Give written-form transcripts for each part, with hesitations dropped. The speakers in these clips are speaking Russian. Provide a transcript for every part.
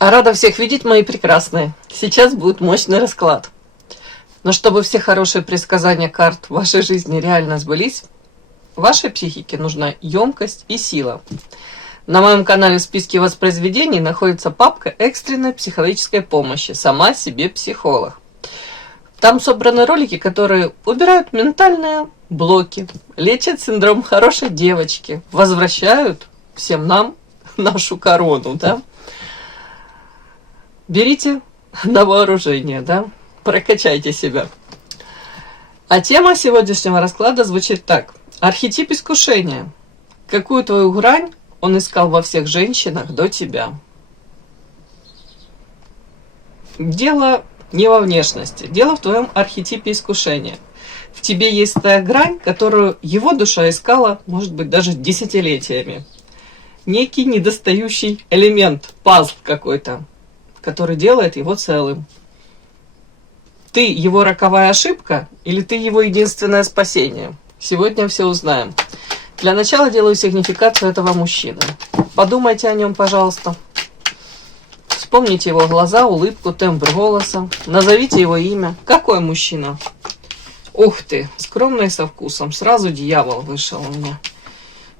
Рада всех видеть, мои прекрасные. Сейчас будет мощный расклад. Но чтобы все хорошие предсказания карт в вашей жизни реально сбылись, вашей психике нужна емкость и сила. На моем канале в списке воспроизведений находится папка экстренной психологической помощи «Сама себе психолог». Там собраны ролики, которые убирают ментальные блоки, лечат синдром хорошей девочки, возвращают всем нам нашу корону, да? Берите на вооружение, да? Прокачайте себя. А тема сегодняшнего расклада звучит так. Архетип искушения. Какую твою грань он искал во всех женщинах до тебя? Дело не во внешности. Дело в твоем архетипе искушения. В тебе есть та грань, которую его душа искала, может быть, даже десятилетиями. Некий недостающий элемент, пазл какой-то, который делает его целым. Ты его роковая ошибка или ты его единственное спасение? Сегодня все узнаем. Для начала делаю сигнификацию этого мужчины. Подумайте о нем, пожалуйста. Вспомните его глаза, улыбку, тембр голоса. Назовите его имя. Какой мужчина? Ух ты, скромный со вкусом. Сразу дьявол вышел у меня.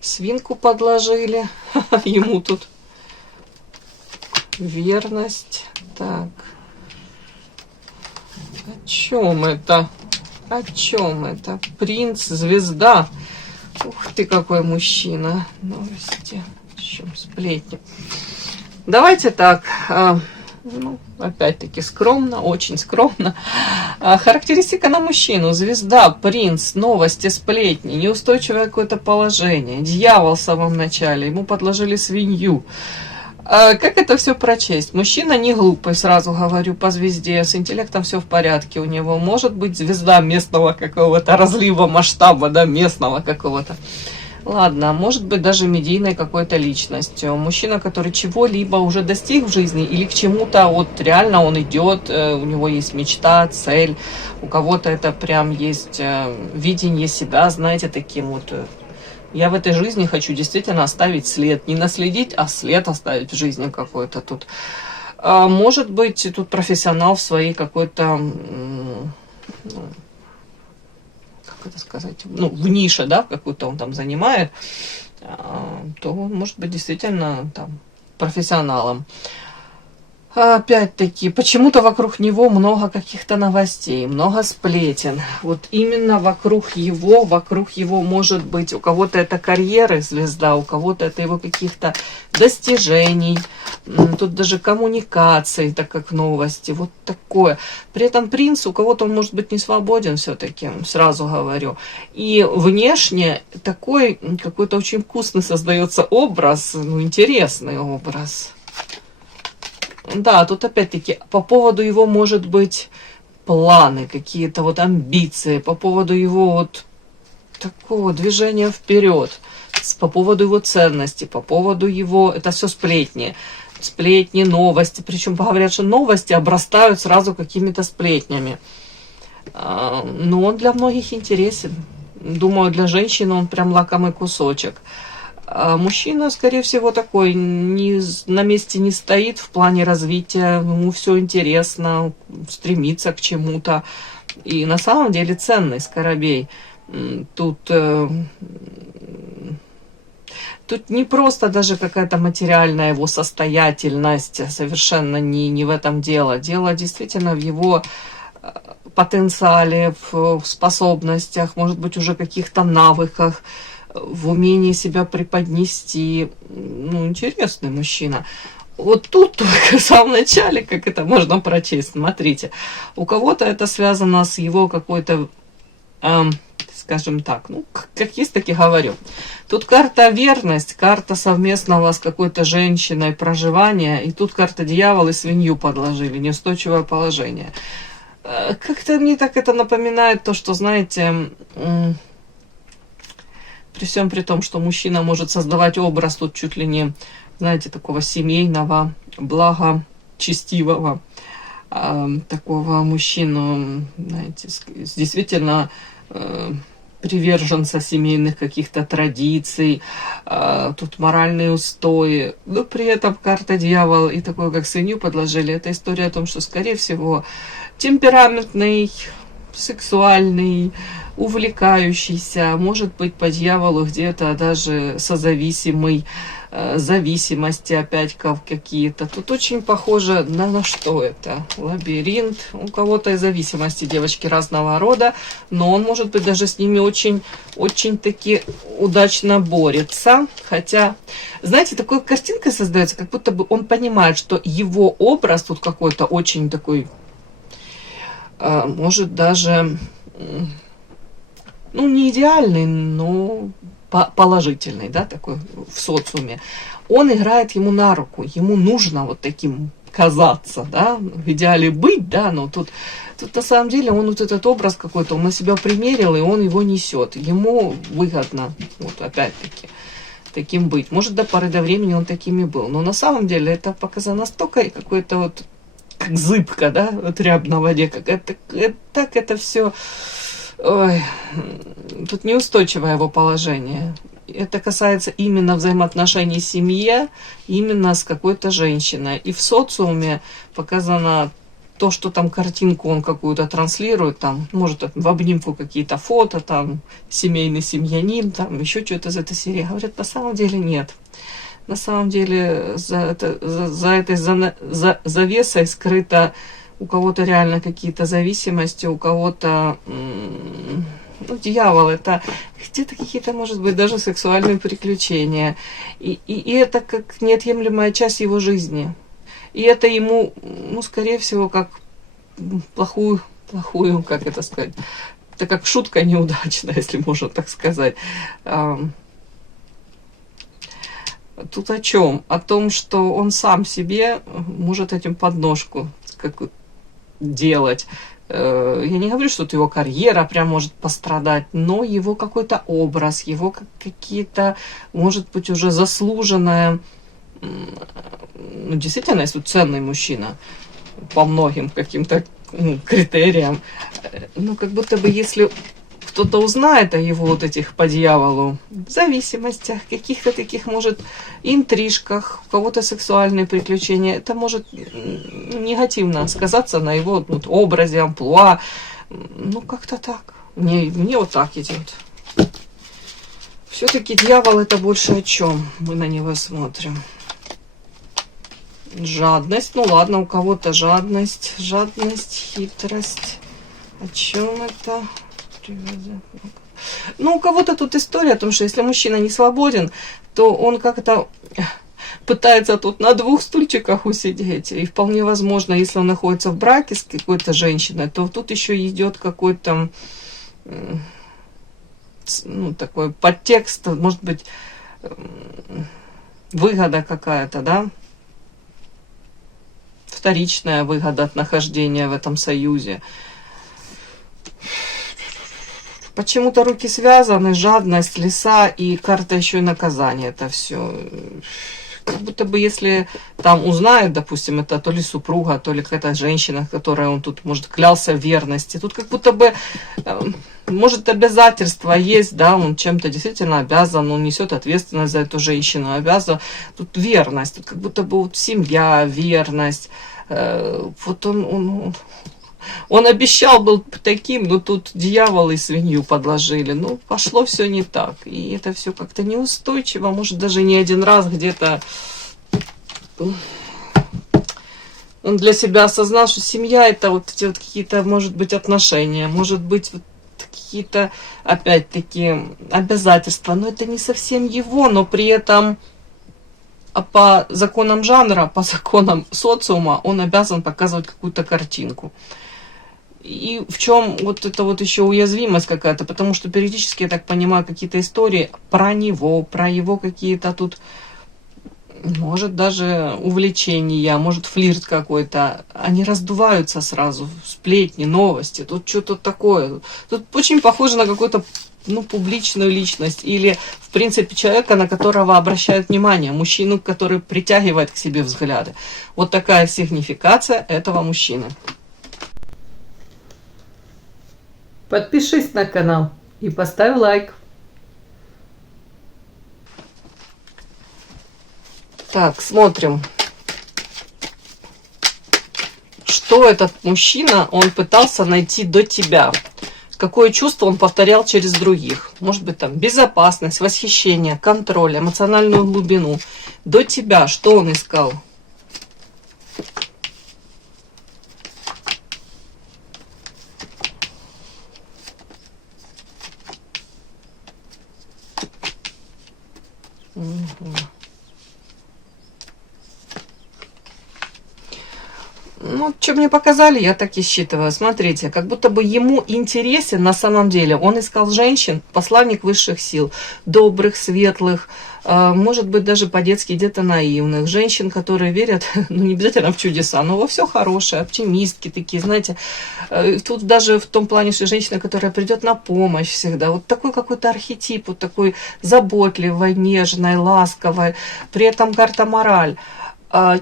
Свинку подложили. Ему тут. Верность. Так. О чем это? О чем это? Принц, звезда. Ух ты, какой мужчина. Новости. О чем сплетни. Давайте так. Опять-таки скромно, очень скромно. Характеристика на мужчину. Звезда, принц, новости, сплетни, неустойчивое какое-то положение. Дьявол в самом начале. Ему подложили свинью. Как это все прочесть? Мужчина не глупый, сразу говорю, по звезде. С интеллектом все в порядке у него. Может быть, звезда местного какого-то разлива, масштаба, да, местного какого-то. Ладно, может быть, даже медийной какой-то личностью. Мужчина, который чего-либо уже достиг в жизни или к чему-то, вот реально он идет, у него есть мечта, цель. У кого-то это прям есть видение себя, знаете, таким вот... Я в этой жизни хочу действительно оставить след. Не наследить, а след оставить в жизни какой-то тут. Может быть, тут профессионал в своей какой-то, как это сказать, в нише, да, какую-то он там занимает, то он может быть действительно там профессионалом. Опять-таки, почему-то вокруг него много каких-то новостей, много сплетен. Вот именно вокруг его может быть, у кого-то это карьеры, звезда, у кого-то это его каких-то достижений, тут даже коммуникации, так как новости, вот такое. При этом принц, у кого-то он может быть не свободен все-таки, сразу говорю. И внешне такой какой-то очень вкусный создается образ, интересный образ. Да, тут опять-таки по поводу его, может быть, планы, какие-то вот амбиции, по поводу его вот такого движения вперед, по поводу его ценности, по поводу его, это все сплетни, новости, причем говорят, что новости обрастают сразу какими-то сплетнями. Но он для многих интересен. Думаю, для женщины он прям лакомый кусочек. Мужчина, скорее всего, такой, на месте не стоит в плане развития, ему все интересно, стремится к чему-то. И на самом деле ценный скоробей. Тут не просто даже какая-то материальная его состоятельность, совершенно не в этом дело. Дело действительно в его потенциале, в способностях, может быть, уже каких-то навыках, в умении себя преподнести. Интересный мужчина. Вот тут только в самом начале, как это можно прочесть, смотрите. У кого-то это связано с его какой-то, скажем так, как есть, так и говорю. Тут карта верность, карта совместного с какой-то женщиной проживания, и тут карта дьявол и свинью подложили, неустойчивое положение. Как-то мне так это напоминает то, что, знаете... При всем при том, что мужчина может создавать образ тут чуть ли не, знаете, такого семейного, благочестивого, такого мужчину, знаете, с действительно приверженца семейных каких-то традиций, тут моральные устои, но при этом карта дьявол и такой, как свинью подложили. Это история о том, что, скорее всего, темпераментный, сексуальный, увлекающийся, может быть по дьяволу где-то даже созависимый, зависимости опять какие-то. Тут очень похоже на что это? Лабиринт. У кого-то и зависимости девочки разного рода, но он может быть даже с ними очень таки удачно борется. Хотя, знаете, такая картинка создается, как будто бы он понимает, что его образ тут какой-то очень такой, может даже, ну, не идеальный, но положительный, да, такой в социуме. Он играет ему на руку, ему нужно вот таким казаться, да, в идеале быть, да, но тут на самом деле он вот этот образ какой-то, он на себя примерил, и он его несет. Ему выгодно, вот опять-таки, таким быть. Может, до поры до времени он таким и был, но на самом деле это показано настолько какой-то вот, как зыбка, да, вот рябь на воде, как так это все. Ой, тут неустойчивое его положение. Это касается именно взаимоотношений в семье, именно с какой-то женщиной. И в социуме показано то, что там картинку он какую-то транслирует, там, может, в обнимку какие-то фото, там, семейный семьянин, там, еще что-то из этой серии. Говорят, на самом деле нет. На самом деле за этой завесой скрыто у кого-то реально какие-то зависимости, у кого-то, ну, дьявол, это где-то какие-то, может быть, даже сексуальные приключения. И это как неотъемлемая часть его жизни. И это ему, ну, скорее всего, как плохую, как это сказать, это как шутка неудачная, если можно так сказать. Тут о чем? О том, что он сам себе может этим подножку как делать. Я не говорю, что его карьера прям может пострадать, но его какой-то образ, его какие-то, может быть, уже заслуженное, ну, действительно, если ценный мужчина по многим каким-то критериям, ну, как будто бы, если кто-то узнает о его вот этих по дьяволу зависимостях, каких-то таких, может, интрижках, у кого-то сексуальные приключения, это может негативно сказаться на его вот, образе, амплуа. Ну, как-то так. Мне вот так идет. Все-таки дьявол это больше о чем мы на него смотрим. Жадность. Ну ладно, у кого-то жадность, хитрость. О чем это? Ну, у кого-то тут история о том, что если мужчина не свободен, то он как-то пытается тут на двух стульчиках усидеть. И вполне возможно, если он находится в браке с какой-то женщиной, то тут еще идет какой-то, ну, такой подтекст, может быть, выгода какая-то, да? Вторичная выгода от нахождения в этом союзе. Почему-то руки связаны, жадность, лиса и карта еще и наказание. Это все. Как будто бы если там узнают, допустим, это то ли супруга, то ли какая-то женщина, которой он тут, может, клялся в верности. Тут как будто бы, может, обязательства есть, да, он чем-то действительно обязан, он несет ответственность за эту женщину, обязан. Тут верность, тут как будто бы вот семья, верность. Вот он обещал был таким, но тут дьявол и свинью подложили. Ну, пошло все не так. И это все как-то неустойчиво. Может, даже не один раз где-то он для себя осознал, что семья это вот эти вот какие-то, может быть, отношения, может быть, вот какие-то, опять-таки, обязательства. Но это не совсем его, но при этом по законам жанра, по законам социума он обязан показывать какую-то картинку. И в чем вот это вот еще уязвимость какая-то, потому что периодически, я так понимаю, какие-то истории про него, про его какие-то тут, может, даже увлечения, может, флирт какой-то, они раздуваются сразу, сплетни, новости, тут что-то такое. Тут очень похоже на какую-то, ну, публичную личность или, в принципе, человека, на которого обращают внимание, мужчину, который притягивает к себе взгляды. Вот такая сигнификация этого мужчины. Подпишись на канал. и поставь лайк. Так, смотрим. Что этот мужчина, он пытался найти до тебя? Какое чувство он повторял через других? Может быть, там безопасность, восхищение, контроль, эмоциональную глубину. До тебя что он искал? Ну, что мне показали, я так и считываю. Смотрите, как будто бы ему интересен на самом деле. Он искал женщин, посланник высших сил, добрых, светлых, может быть, даже по-детски где-то наивных. Женщин, которые верят, ну, не обязательно в чудеса, но во все хорошее, оптимистки такие, знаете. Тут даже в том плане, что женщина, которая придет на помощь всегда. Вот такой какой-то архетип, вот такой заботливой, нежной, ласковой. При этом карта мораль.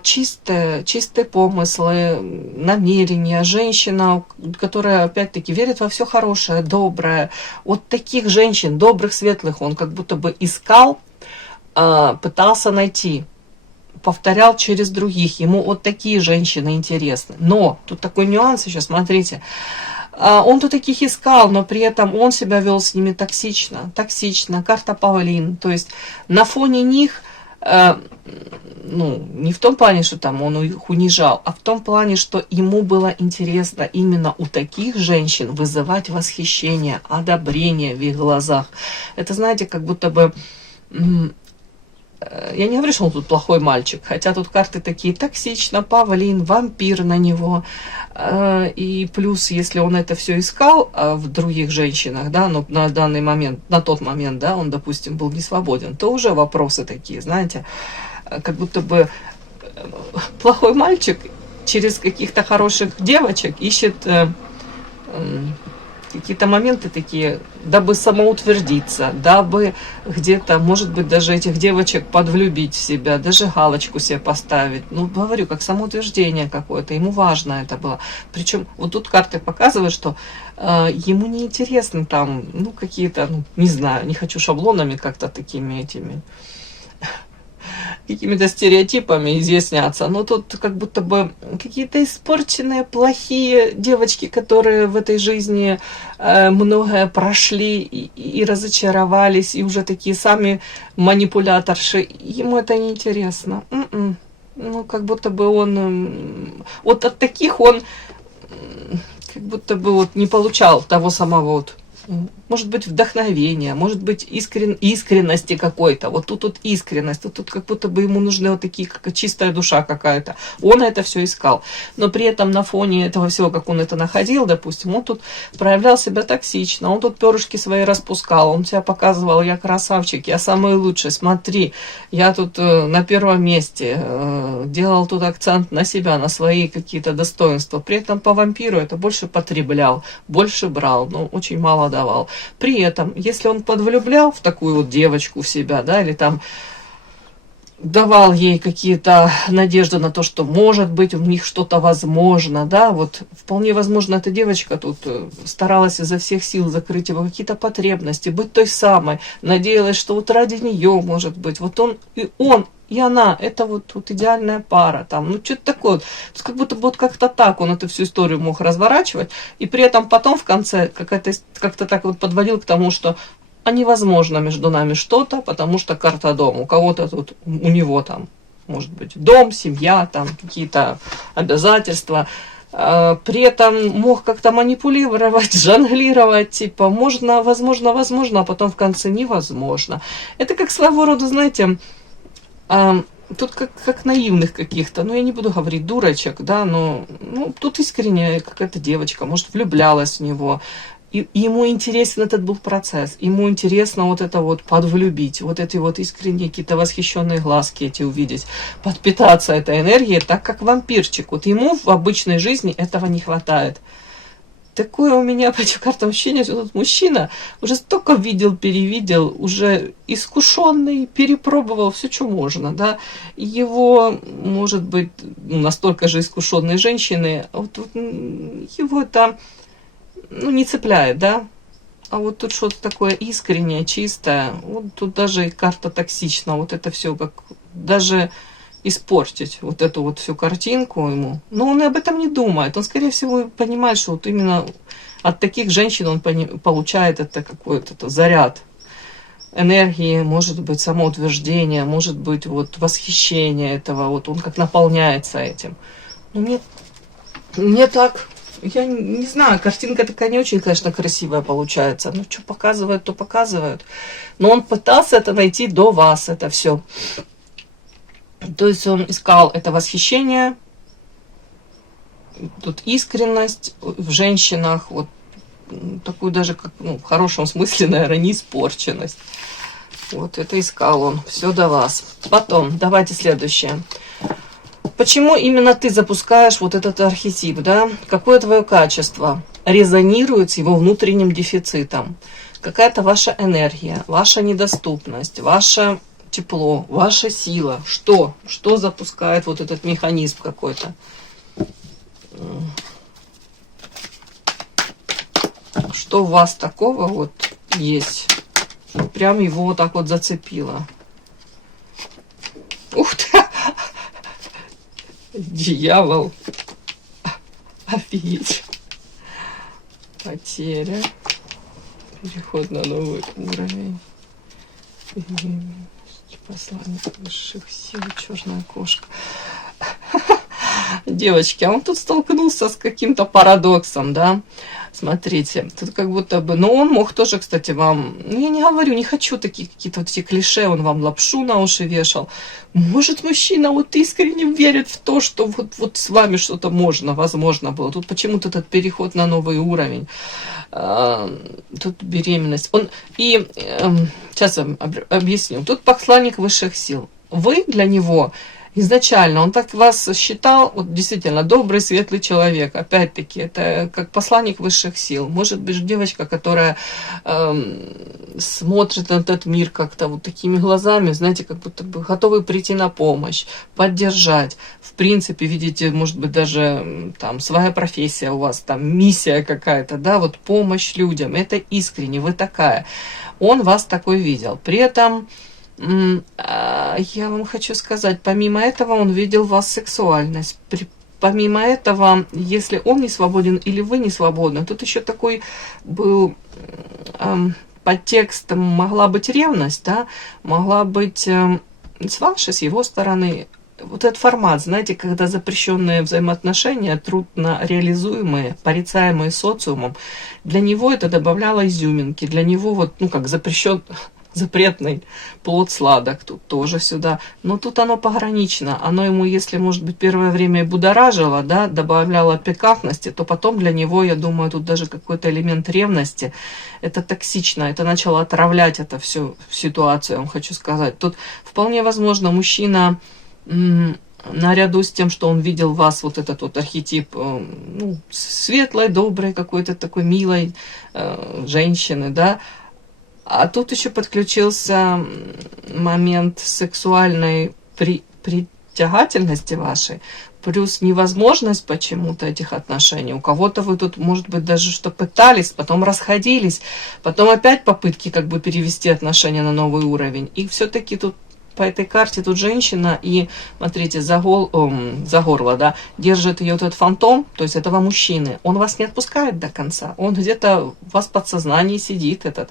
Чистые помыслы, намерения, женщина, которая опять-таки верит во все хорошее, доброе. Вот таких женщин, добрых, светлых, он как будто бы искал, пытался найти, повторял через других. Ему вот такие женщины интересны. Но тут такой нюанс еще, смотрите. Он тут таких искал, но при этом он себя вел с ними токсично. Токсично, карта павлин. То есть на фоне них... ну, не в том плане, что там он их унижал, а в том плане, что ему было интересно именно у таких женщин вызывать восхищение, одобрение в их глазах. Это, знаете, как будто бы... Я не говорю, что он тут плохой мальчик, хотя тут карты такие: токсично, павлин, вампир на него. И плюс, если он это все искал в других женщинах, да, но на данный момент, на тот момент, да, он, допустим, был не свободен, то уже вопросы такие, знаете, как будто бы плохой мальчик через каких-то хороших девочек ищет какие-то моменты такие, дабы самоутвердиться, дабы где-то, может быть, даже этих девочек подвлюбить в себя, даже галочку себе поставить. Ну, говорю, как самоутверждение какое-то, ему важно это было. Причем вот тут карты показывают, что ему не интересны там, ну, какие-то, ну, не знаю, не хочу шаблонами как-то такими этими... какими-то стереотипами изъясняться. Но тут как будто бы какие-то испорченные, плохие девочки, которые в этой жизни многое прошли и разочаровались, и уже такие сами манипуляторши. Ему это не интересно. Ну, как будто бы он... Вот от таких он как будто бы вот не получал того самого вот... Может быть, вдохновение, может быть, искренности какой-то. Вот тут искренность, тут как будто бы ему нужны вот такие, как чистая душа какая-то. Он это все искал. Но при этом на фоне этого всего, как он это находил, допустим, он тут проявлял себя токсично, он тут перышки свои распускал, он тебя показывал: я красавчик, я самый лучший, смотри, я тут на первом месте, делал тут акцент на себя, на свои какие-то достоинства. При этом по вампиру это больше потреблял, больше брал, но очень мало давал. При этом, если он подвлюблял в такую вот девочку в себя, да, или там давал ей какие-то надежды на то, что, может быть, у них что-то возможно, да, вот вполне возможно, эта девочка тут старалась изо всех сил закрыть его какие-то потребности, быть той самой, надеялась, что вот ради нее, может быть, вот он и она, это вот идеальная пара, там, ну, что-то такое, вот, как будто бы вот как-то так он эту всю историю мог разворачивать, и при этом потом в конце как-то так вот подводил к тому, что невозможно между нами что-то, потому что карта дом, у кого-то тут, у него там, может быть, дом, семья, там, какие-то обязательства, при этом мог как-то манипулировать, жонглировать, типа, можно, возможно, а потом в конце невозможно. Это как своего рода, знаете, тут как наивных каких-то, ну, я не буду говорить дурочек, да, но ну, тут искренне какая-то девочка, может, влюблялась в него, и ему интересен этот был процесс, ему интересно вот это вот подвлюбить, вот эти вот искренние какие-то восхищенные глазки эти увидеть, подпитаться этой энергией, так как вампирчик, вот ему в обычной жизни этого не хватает. Такое у меня по этим картам ощущение, что этот мужчина уже столько видел, перевидел, уже искушенный, перепробовал все, что можно, да. Его, может быть, настолько же искушенные женщины, вот его это, ну, не цепляет, да. а вот тут что-то такое искреннее, чистое. Вот тут даже и карта токсична. Вот это все как даже испортить вот эту вот всю картинку ему. Но он и об этом не думает. Он, скорее всего, понимает, что вот именно от таких женщин он получает это какой-то заряд энергии, может быть, самоутверждение, может быть, вот восхищение этого. Вот он как наполняется этим. Но мне так... Я не знаю, картинка такая не очень, конечно, красивая получается. Ну, что показывают, то показывают. Но он пытался это найти до вас, это все. То есть он искал это восхищение, тут искренность в женщинах, вот такую даже, как, ну, в хорошем смысле, наверное, не испорченность. Вот это искал он, все до вас. Потом, давайте следующее. Почему именно ты запускаешь вот этот архетип, да? Какое твое качество резонирует с его внутренним дефицитом? Какая-то ваша энергия, ваша недоступность, ваше тепло, ваша сила. Что запускает вот этот механизм какой-то? Что у вас такого вот есть? Прям его вот так вот зацепило. Ух ты! Дьявол. Офигеть. Потеря. Переход на новый уровень. Послание высших сил. Черная кошка. Девочки, а он тут столкнулся с каким-то парадоксом, да? Смотрите, тут как будто бы... Но он мог тоже, кстати, вам... Ну, я не говорю, не хочу такие какие-то вот эти клише, он вам лапшу на уши вешал. Может, мужчина вот искренне верит в то, что вот с вами что-то можно, возможно было. Тут почему-то этот переход на новый уровень. Тут беременность. Сейчас я объясню. Тут посланник высших сил. Вы для него... Изначально он так вас считал, вот действительно добрый, светлый человек. Опять-таки, это как посланник высших сил. Может быть, девочка, которая смотрит на этот мир как-то вот такими глазами, знаете, как будто бы готовы прийти на помощь, поддержать. В принципе, видите, может быть, даже там своя профессия у вас, там миссия какая-то, да, вот помощь людям. Это искренне, вы такая. Он вас такой видел. При этом... Я вам хочу сказать, помимо этого он видел в вас сексуальность. Помимо этого, если он не свободен или вы не свободны, тут еще такой был подтекст, могла быть ревность, да, могла быть с вашей, с его стороны. Вот этот формат, знаете, когда запрещенные взаимоотношения, трудно реализуемые, порицаемые социумом, для него это добавляло изюминки, для него вот, ну, как запретный плод сладок, тут тоже сюда. Но тут оно погранично. Оно ему, если, может быть, первое время и будоражило, да, добавляло пикантности, то потом для него, я думаю, тут даже какой-то элемент ревности. Это токсично. Это начало отравлять это всю ситуацию, я вам хочу сказать. Тут вполне возможно мужчина... наряду с тем, что он видел в вас вот этот вот архетип, ну, светлой, доброй, какой-то такой милой женщины, да, а тут еще подключился момент сексуальной притягательности вашей, плюс невозможность почему-то этих отношений. У кого-то вы тут, может быть, даже что пытались, потом расходились, потом опять попытки как бы перевести отношения на новый уровень. И все-таки тут по этой карте тут женщина, и, смотрите, за горло, да, держит ее вот этот фантом, то есть этого мужчины. Он вас не отпускает до конца. Он где-то у вас в подсознании сидит, этот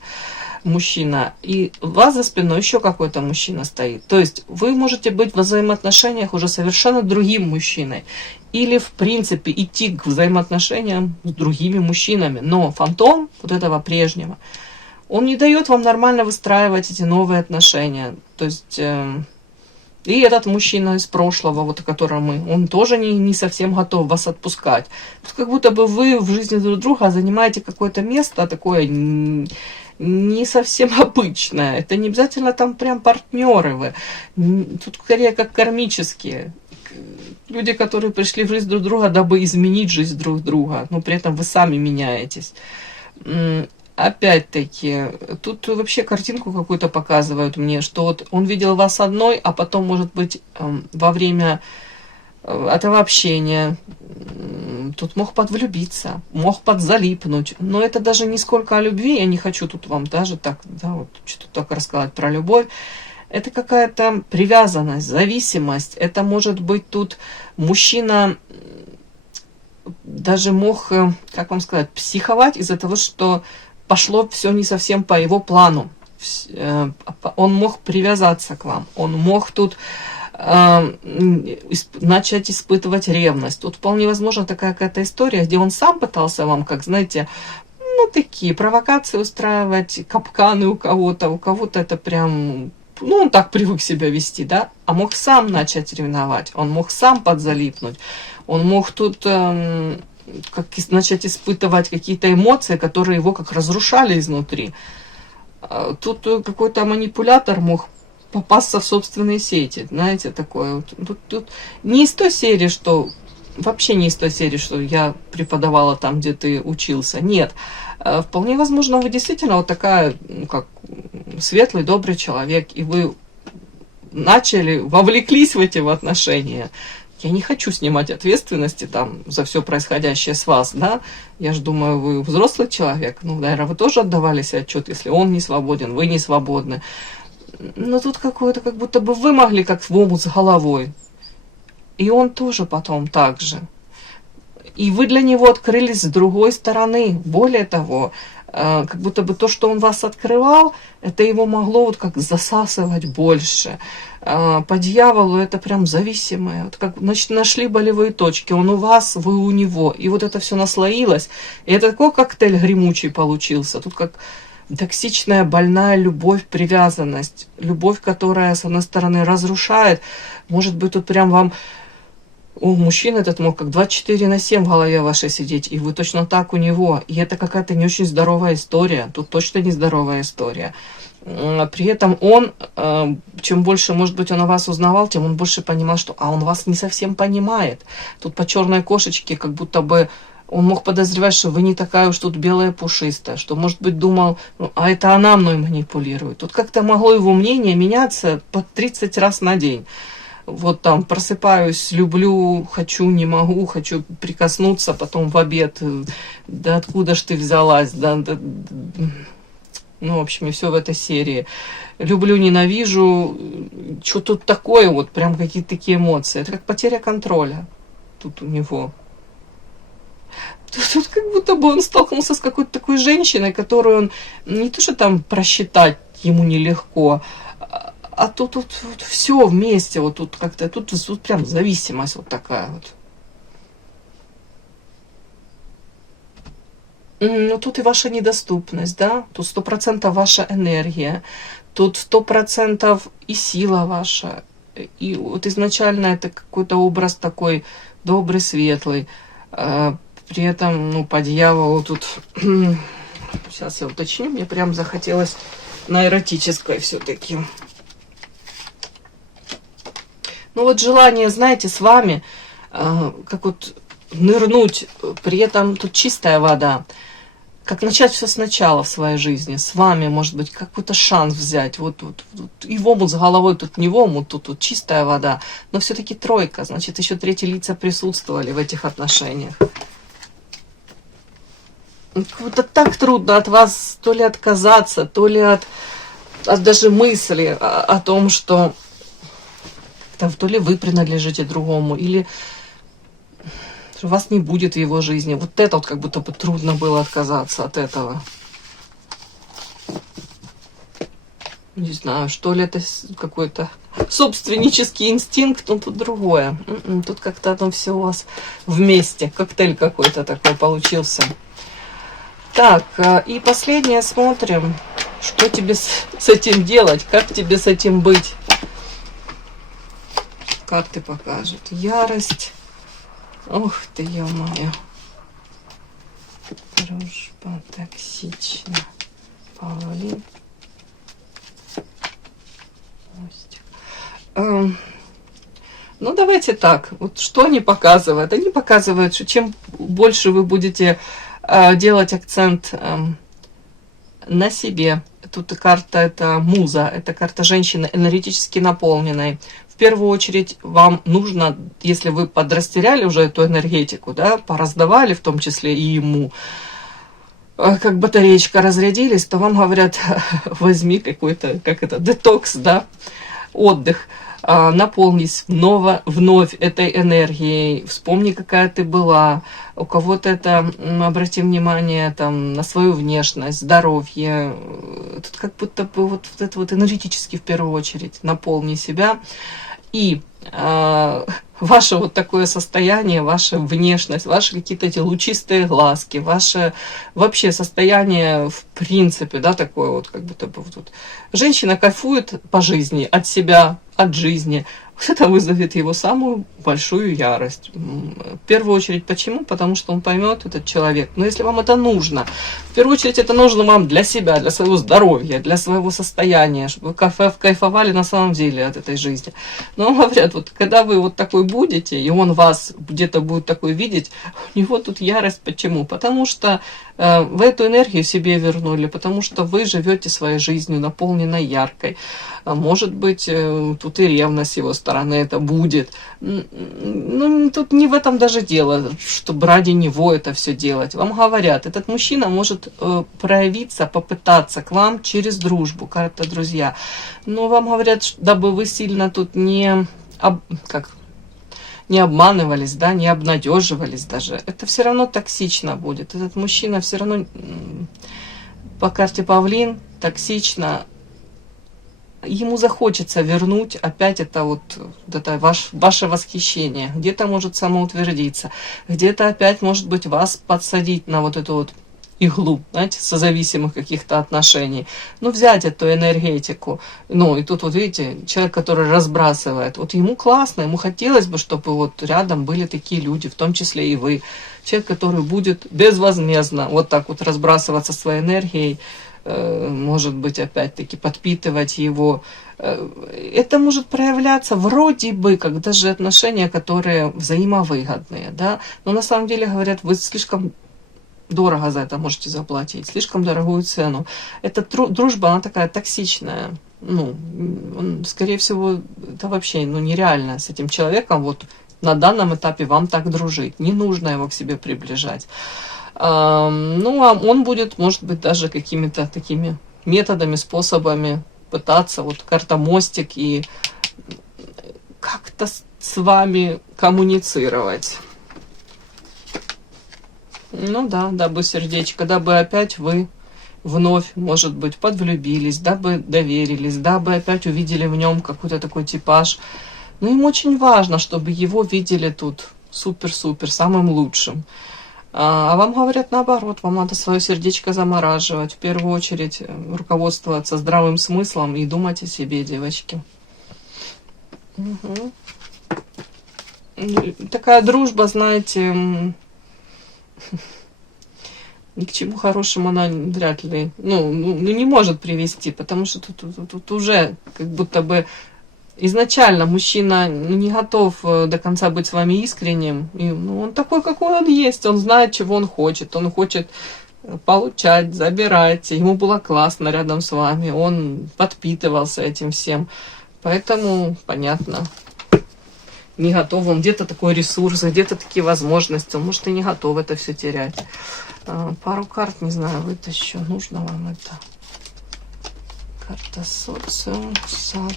мужчина, и у вас за спиной еще какой-то мужчина стоит. То есть вы можете быть в взаимоотношениях уже совершенно другим мужчиной. Или, в принципе, идти к взаимоотношениям с другими мужчинами. Но фантом вот этого прежнего, он не дает вам нормально выстраивать эти новые отношения. То есть, и этот мужчина из прошлого, вот о котором он тоже не совсем готов вас отпускать. Как будто бы вы в жизни друг друга занимаете какое-то место такое не совсем обычное. Это не обязательно там прям партнеры вы. Тут скорее как кармические. Люди, которые пришли в жизнь друг друга, дабы изменить жизнь друг друга. Но при этом вы сами меняетесь. Опять-таки, тут вообще картинку какую-то показывают мне, что вот он видел вас одной, а потом, может быть, во время этого общения, Тут мог подвлюбиться, мог подзалипнуть. Но это даже не сколько о любви. Я не хочу тут вам даже так, да, вот что-то так рассказать про любовь. Это какая-то привязанность, зависимость. Это может быть тут мужчина даже мог, как вам сказать, психовать из-за того, что пошло все не совсем по его плану. Он мог привязаться к вам. Он мог тут начать испытывать ревность. Тут вполне возможно такая какая-то история, где он сам пытался вам, как знаете, ну такие провокации устраивать, капканы у кого-то это прям, ну он так привык себя вести, да, а мог сам начать ревновать, он мог сам подзалипнуть, он мог тут начать испытывать какие-то эмоции, которые его как разрушали изнутри. Тут какой-то манипулятор мог попасться в собственные сети, знаете, такое. Тут не из той серии, что... Вообще не из той серии, что я преподавала там, где ты учился. Нет. Вполне возможно, вы действительно вот такая, ну, как светлый, добрый человек, и вы начали, вовлеклись в эти отношения. Я не хочу снимать ответственности там за все происходящее с вас, да. Я же думаю, вы взрослый человек. Ну, наверное, вы тоже отдавали себе отчет, если он не свободен, вы не свободны. Но тут какое-то, как будто бы вы могли как в омут с головой. И он тоже потом так же. И вы для него открылись с другой стороны. Более того, как будто бы то, что он вас открывал, это его могло вот как засасывать больше. По дьяволу это прям зависимое. Вот как, значит, нашли болевые точки. Он у вас, вы у него. И вот это все наслоилось. И это такой коктейль гремучий получился. Тут как... токсичная, больная любовь, привязанность. Любовь, которая, с одной стороны, разрушает. Может быть, тут прям вам... мужчина этот мог как 24/7 в голове вашей сидеть, и вы точно так у него. И это какая-то не очень здоровая история. Тут точно не здоровая история. При этом он, чем больше, может быть, он о вас узнавал, тем он больше понимал, что он вас не совсем понимает. Тут по черной кошечке как будто бы он мог подозревать, что вы не такая уж тут белая пушистая, что, может быть, думал, ну, а это она мной манипулирует. Тут как-то могло его мнение меняться по 30 раз на день. Вот там просыпаюсь, люблю, хочу, не могу, хочу прикоснуться, потом в обед, да откуда ж ты взялась, да, ну, в общем, и все в этой серии. Люблю, ненавижу, что тут такое, вот прям какие-то такие эмоции. Это как потеря контроля тут у него. Тут как будто бы он столкнулся с какой-то такой женщиной, которую он не то что там просчитать ему нелегко, а тут вот все вместе, вот тут как-то, тут прям зависимость вот такая вот. Ну, тут и ваша недоступность, да, тут 100% ваша энергия, тут 100% и сила ваша, и вот изначально это какой-то образ такой добрый, светлый, при этом, ну, по дьяволу тут, сейчас я уточню, мне прям захотелось на эротической все-таки. Ну, вот желание, знаете, с вами, как вот нырнуть, при этом тут чистая вода, как начать все сначала в своей жизни, с вами, может быть, какой-то шанс взять, вот и в омут с головой, тут не в омут, тут чистая вода, но все-таки тройка, значит, еще третьи лица присутствовали в этих отношениях. Как-то так трудно от вас то ли отказаться, то ли от даже мысли о том, что то ли вы принадлежите другому, или вас не будет в его жизни. Вот это вот как будто бы трудно было отказаться от этого. Не знаю, что ли это какой-то собственнический инстинкт, но тут другое. Тут как-то там все у вас вместе. Коктейль какой-то такой получился. Так, и последнее смотрим, что тебе с этим делать, как тебе с этим быть. Карты покажут. Ярость. Ух ты, ё-моё. Дружба токсична. Павлин. Ну, давайте так. Вот что они показывают? Они показывают, что чем больше вы будете делать акцент на себе. Тут карта это муза, это карта женщины энергетически наполненной, в первую очередь вам нужно, если вы подрастеряли уже эту энергетику, да, пораздавали в том числе и ему, как батареечка разрядились, то вам говорят, возьми какой-то, как это, детокс, да, отдых, наполнись вновь этой энергией, вспомни, какая ты была. У кого-то это, обрати внимание там, на свою внешность, здоровье. Тут как будто бы вот это вот энергетически в первую очередь наполни себя. И ваше вот такое состояние, ваша внешность, ваши какие-то эти лучистые глазки, ваше вообще состояние в принципе, да, такое вот, как будто бы вот. Женщина кайфует по жизни, от себя, от жизни. Вот это вызовет его самую большую ярость. В первую очередь, почему? Потому что он поймет, этот человек. Но если вам это нужно, в первую очередь это нужно вам для себя, для своего здоровья, для своего состояния, чтобы вы кайфовали на самом деле от этой жизни. Но говорят, вот когда вы вот такой будете, и он вас где-то будет такой видеть, у него тут ярость. Почему? Потому что вы эту энергию себе вернули, потому что вы живете своей жизнью, наполненной яркой. Может быть, тут и ревность с его стороны это будет. Ну, тут не в этом даже дело, чтобы ради него это все делать. Вам говорят, этот мужчина может проявиться, попытаться к вам через дружбу, карта друзья. Но вам говорят, дабы вы сильно тут не обманывались, да, не обнадеживались даже. Это все равно токсично будет. Этот мужчина все равно по карте Павлин токсично. Ему захочется вернуть опять это вот это ваше восхищение. Где-то может самоутвердиться, где-то опять, может быть, вас подсадить на вот эту вот иглу, знаете, созависимых каких-то отношений. Ну, взять эту энергетику. Ну, и тут вот видите, человек, который разбрасывает. Вот ему классно, ему хотелось бы, чтобы вот рядом были такие люди, в том числе и вы. Человек, который будет безвозмездно вот так вот разбрасываться своей энергией, может быть, опять-таки, подпитывать его. Это может проявляться вроде бы, как даже отношения, которые взаимовыгодные, да, но на самом деле, говорят, вы слишком дорого за это можете заплатить, слишком дорогую цену. Эта дружба, она такая токсичная, ну, скорее всего, это вообще, ну, нереально с этим человеком, вот, на данном этапе вам так дружить, не нужно его к себе приближать. Ну, а он будет, может быть, даже какими-то такими методами, способами пытаться, вот карта мостик, и как-то с вами коммуницировать. Ну да, дабы сердечко, дабы опять вы вновь, может быть, подвлюбились, дабы доверились, дабы опять увидели в нем какой-то такой типаж. Но им очень важно, чтобы его видели тут супер-супер, самым лучшим. А вам говорят наоборот, вам надо свое сердечко замораживать. В первую очередь руководствоваться здравым смыслом и думать о себе, девочки. Угу. Такая дружба, знаете, ни к чему хорошему она вряд ли, ну не может привести, потому что тут уже как будто бы изначально мужчина не готов до конца быть с вами искренним. И, ну, он такой, какой он есть. Он знает, чего он хочет. Он хочет получать, забирать. Ему было классно рядом с вами. Он подпитывался этим всем. Поэтому, понятно, не готов. Он где-то такой ресурс, где-то такие возможности. Он, может, и не готов это все терять. Пару карт, не знаю, вытащу. Нужно вам это? Карта социум, сад.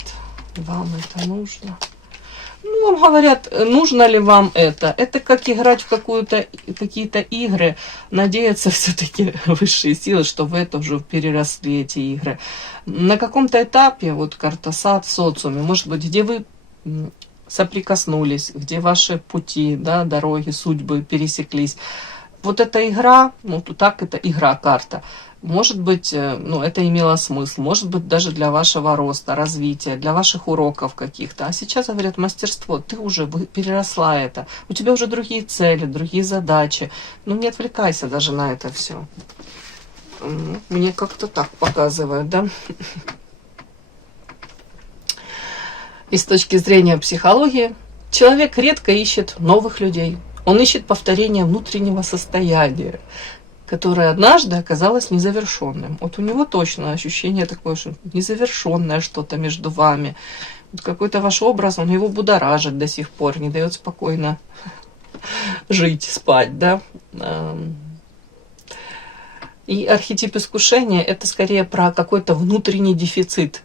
Вам это нужно? Ну, вам говорят, нужно ли вам это? Это как играть в какие-то игры, надеяться все-таки высшие силы, что вы это уже переросли, эти игры. На каком-то этапе, вот карта сад в социуме, может быть, где вы соприкоснулись, где ваши пути, да, дороги, судьбы пересеклись. Вот эта игра, ну, так это игра, карта. Может быть, ну, это имело смысл, может быть, даже для вашего роста, развития, для ваших уроков каких-то. А сейчас, говорят, мастерство, ты уже переросла это, у тебя уже другие цели, другие задачи. Ну, не отвлекайся даже на это все. Мне как-то так показывают, да? И с точки зрения психологии, человек редко ищет новых людей. Он ищет повторение внутреннего состояния, которое однажды оказалось незавершенным. Вот у него точно ощущение такое, что незавершенное что-то между вами. Вот какой-то ваш образ, он его будоражит до сих пор, не дает спокойно жить, спать, да. И архетип искушения – это скорее про какой-то внутренний дефицит,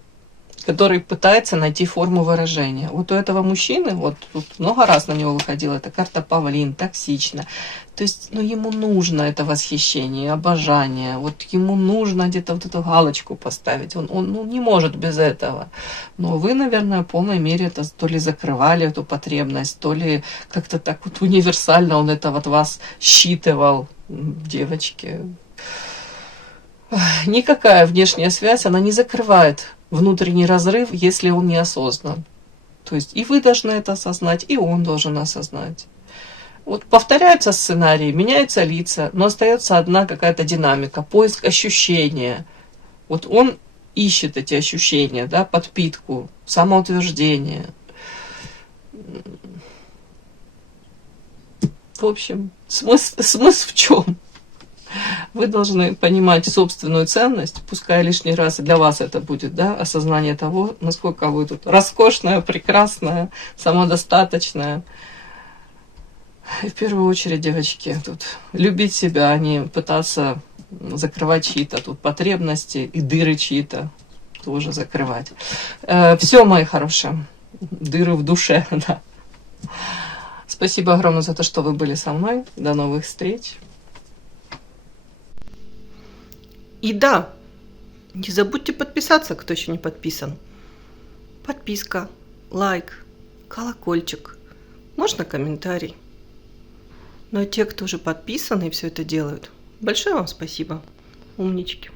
который пытается найти форму выражения. Вот у этого мужчины, вот тут много раз на него выходила эта карта павлин, токсично. То есть, ну, ему нужно это восхищение, обожание. Вот ему нужно где-то вот эту галочку поставить. Он ну, не может без этого. Но вы, наверное, в полной мере это то ли закрывали эту потребность, то ли как-то так вот универсально он это от вас считывал, девочки. Никакая внешняя связь, она не закрывает внутренний разрыв, если он неосознан. То есть и вы должны это осознать, и он должен осознать. Вот повторяются сценарии, меняются лица, но остается одна какая-то динамика, поиск ощущения. Вот он ищет эти ощущения, да, подпитку, самоутверждение. В общем, смысл в чем? Вы должны понимать собственную ценность, пускай лишний раз для вас это будет, да, осознание того, насколько вы тут роскошная, прекрасная, самодостаточная. И в первую очередь, девочки, тут любить себя, а не пытаться закрывать чьи-то тут потребности и дыры чьи-то тоже закрывать. Все, мои хорошие, дыры в душе, да. Спасибо огромное за то, что вы были со мной. До новых встреч. И да, не забудьте подписаться, кто еще не подписан. Подписка, лайк, колокольчик, можно комментарий. Но те, кто уже подписаны и все это делают, большое вам спасибо, умнички.